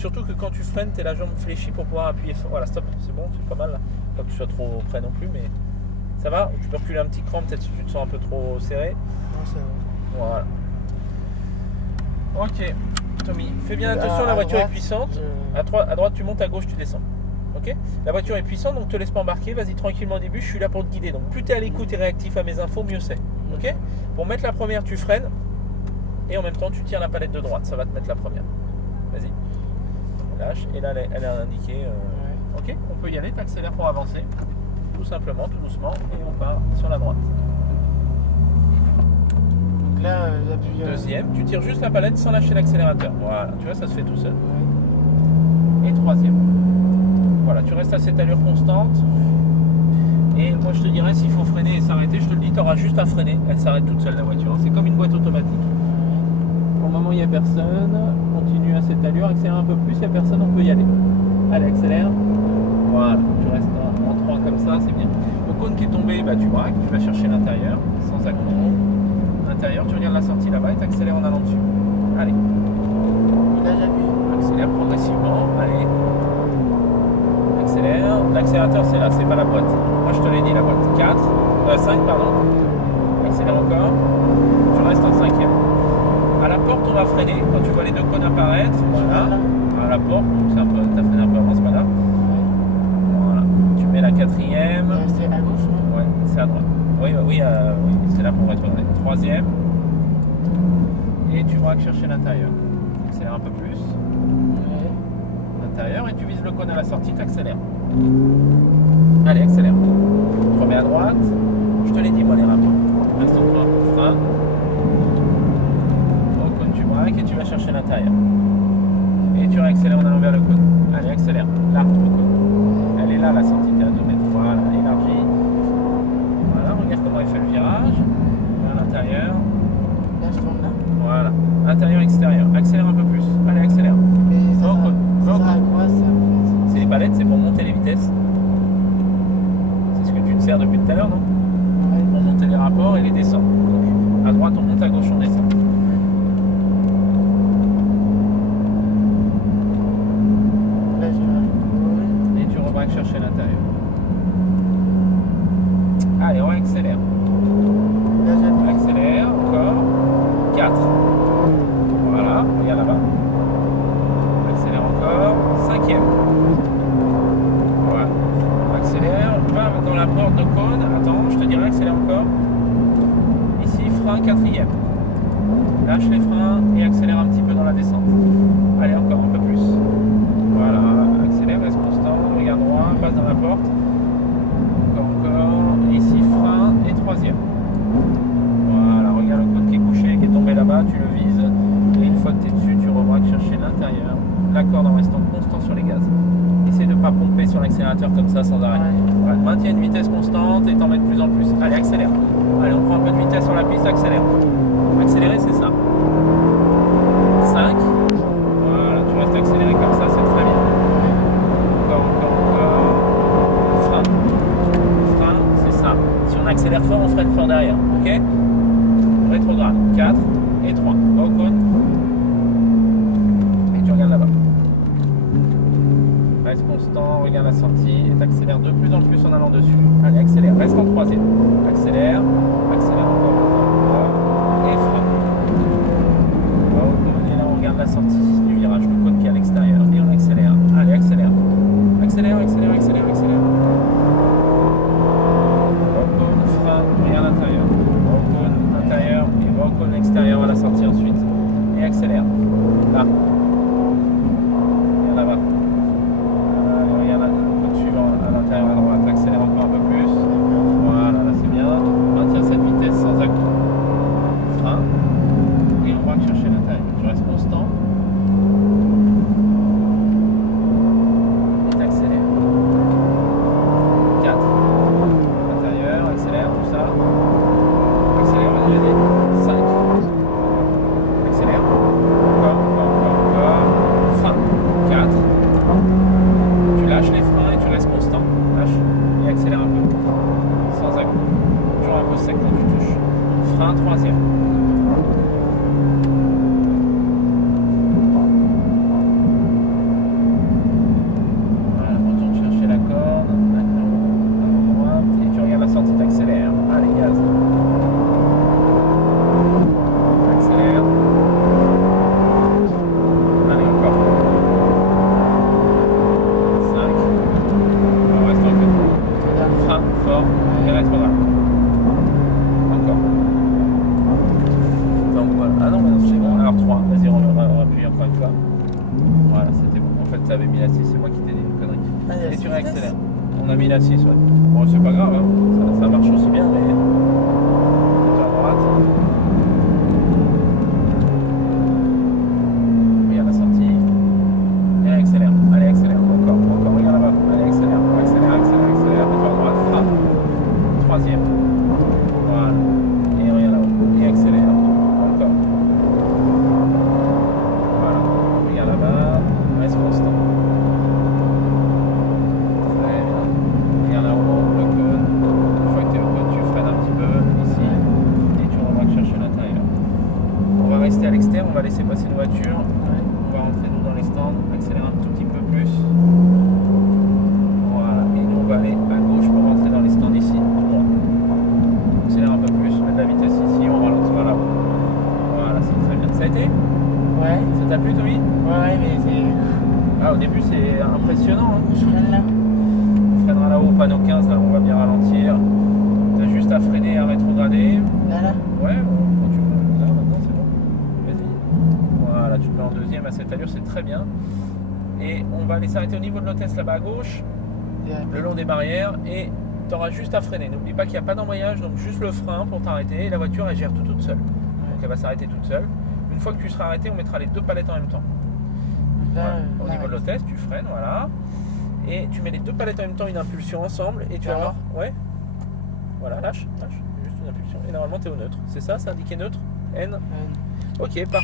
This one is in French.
surtout que quand tu freines, tu es la jambe fléchie pour pouvoir appuyer fort. Voilà, stop, c'est bon, c'est pas mal. Là. Pas que tu sois trop près non plus, mais ça va. Tu peux reculer un petit cran, peut-être si tu te sens un peu trop serré. Non, ça va. Voilà. Ok, Tommy, fais bien attention, la voiture est puissante. À droite, tu montes, à gauche, tu descends. Ok. La voiture est puissante, donc te laisse pas embarquer. Vas-y tranquillement au début, je suis là pour te guider. Donc plus tu es à l'écoute et réactif à mes infos, mieux c'est. Ok. Pour mettre la première, tu freines. Et en même temps, tu tiens la palette de droite. Ça va te mettre la première. Vas-y. Lâche. Et là, elle est indiquée. Ok. On peut y aller. Tu accélères pour avancer. Tout simplement, tout doucement. Et on part sur la droite. Donc là, j'appuie. Deuxième. Tu tires juste la palette sans lâcher l'accélérateur. Voilà. Tu vois, ça se fait tout seul. Et troisième. Voilà. Tu restes à cette allure constante. Et moi, je te dirais, s'il faut freiner et s'arrêter, je te le dis, tu auras juste à freiner. Elle s'arrête toute seule, la voiture. C'est comme une boîte automatique. Pour le moment, il n'y a personne. Continue à cette allure. Accélère un peu plus. Il n'y a personne. On peut y aller. Allez, accélère. Voilà. Tu restes en 3 comme ça. C'est bien. Le cône qui est tombé, bah, tu braques. Tu vas chercher l'intérieur. Sans accroche. L'intérieur, tu regardes la sortie là-bas et tu accélères en allant dessus. Allez. Là, j'appuie. Accélère progressivement. Allez. Accélère. L'accélérateur, c'est là. C'est pas la boîte. Moi, je te l'ai dit, la boîte. 5, pardon. Accélère encore. Tu restes en 5e. À la porte, on va freiner quand tu vois les deux cônes apparaître. Voilà. À la porte, donc c'est un peu, t'as freiné un peu avant, c'est pas grave. Voilà. Tu mets la 4e. C'est à gauche, non? Ouais, c'est à droite. Oui, oui, c'est là pour être honnête. 3e. Et tu vas chercher l'intérieur. Accélère un peu plus. L'intérieur et tu vises le cône à la sortie, tu accélères. Allez, accélère. Tu remets à droite. Je te l'ai dit, moi, les rapports. Reste en droit, frein. Tu braques et tu vas chercher l'intérieur. Et tu réaccélères en allant vers le cône. Allez, accélère. Là, le cône. Elle est là, la sortie, t'es à 2 mètres. Voilà, élargie. Voilà, regarde comment elle fait le virage. Vers l'intérieur. Là, je tourne là. Voilà. Intérieur, extérieur. Accélère un peu plus. Allez, accélère. Mais ça Va au sert cône. Va au à cône. quoi, ça, en fait? C'est les palettes, c'est pour monter les vitesses. C'est ce que tu te sers depuis tout à l'heure, non? Pour monter les rapports et les descendre. Donc, à droite, on monte, à gauche, on descend. Et tu rebraques chercher l'intérieur. Allez, on accélère. Là, j'appuie. Accélère, encore. 4. Voilà, regarde là-bas. Accélère encore. 5e. Voilà. Accélère. Va dans la porte de cône. Attends, je te dirai, accélère encore. Ici, frein 4e. Lâche les freins et accélère un petit peu dans la descente. Allez, encore un peu plus. Voilà, accélère, reste constant, regarde droit, passe dans la porte. Encore. Et ici, frein et 3e. Voilà, regarde le cône qui est couché, qui est tombé là-bas, tu le vises. Et une fois que tu es dessus, tu rebraques chercher l'intérieur. La corde en restant constant sur les gaz. Essaye de ne pas pomper sur l'accélérateur comme ça sans arrêt. Voilà, maintiens une vitesse constante et t'en mets de plus en plus. Allez, accélère. Allez, on prend un peu de vitesse sur la piste, accélère. Accélérer, c'est ça. 5. Voilà, tu restes accéléré comme ça, c'est très bien. Encore. Frein. Frein, c'est ça. Si on accélère fort, on freine fort derrière. Ok? Rétrograde. 4 et 3. Va au cône. Et tu regardes là-bas. Reste constant, regarde la sortie et t'accélères de plus en plus en allant dessus. Allez, accélère. Reste en 3e. Accélère. Accélère encore. Et frein. Va au cône. Et là, on regarde la sortie du virage. Le cône qui est à l'extérieur. Et on accélère. Allez, accélère. Accélère. Cône, frein, regarde l'intérieur. Cône, intérieur et cône extérieur à la sortie ensuite. Et accélère. Là. Regarde là-bas. Regarde là, le cône suivant à l'intérieur à droite. Accélère encore un peu plus. Voilà, là c'est bien. t'avais mis la 6, c'est moi qui t'ai dit une connerie. Ah, il y a Et tu six réaccélères. On a mis la 6, ouais. Bon, c'est pas grave, hein. Ça marche aussi bien, mais. Toi à droite. Regarde la sortie. Et accélère. Allez, accélère. Encore, regarde là-bas. Allez, accélère. Accélère. Mets-toi à droite. Frappe. Troisième. Voilà. Et regarde là-haut. Et accélère. Encore. Voilà. Regarde là-bas. Reste constant. Très bien. Regarde là-haut, le cône. Une fois que tu es au cône, tu freines un petit peu ici. Et tu remarques chercher l'intérieur. On va rester à l'externe. On va laisser passer une voiture. Ouais. On va rentrer nous dans les stands. Accélérer un tout petit peu plus. Voilà. Et nous, on va aller à gauche pour rentrer dans les stands ici. Tout droit. Accélère un peu plus. Mets de la vitesse ici. On ralentira là-haut. Voilà, c'est très bien. Ça a été? Ouais. Ça t'a plu, Tommy? Ouais, mais c'est. Ah, au début, c'est impressionnant. Hein. Je freine là. On freinera là-haut au panneau 15. Là, on va bien ralentir. T'as juste à freiner et à rétrograder. Là. Ouais, quand tu veux. Là, maintenant, c'est bon. Vas-y. Voilà, tu te mets en deuxième à cette allure, c'est très bien. Et on va aller s'arrêter au niveau de l'hôtesse là-bas à gauche, le long des barrières, et tu auras juste à freiner. N'oublie pas qu'il n'y a pas d'embrayage, donc juste le frein pour t'arrêter, et la voiture elle gère tout toute seule. Donc elle va s'arrêter toute seule. Une fois que tu seras arrêté, on mettra les deux palettes en même temps. Là, Voilà. Au niveau de l'hôtesse, tu freines, voilà. Et tu mets les deux palettes en même temps, une impulsion ensemble, et tu vas voir. Ouais. Voilà, lâche. Juste une impulsion. Et normalement, tu es au neutre. C'est ça, c'est indiqué neutre? N. Ok, parfait.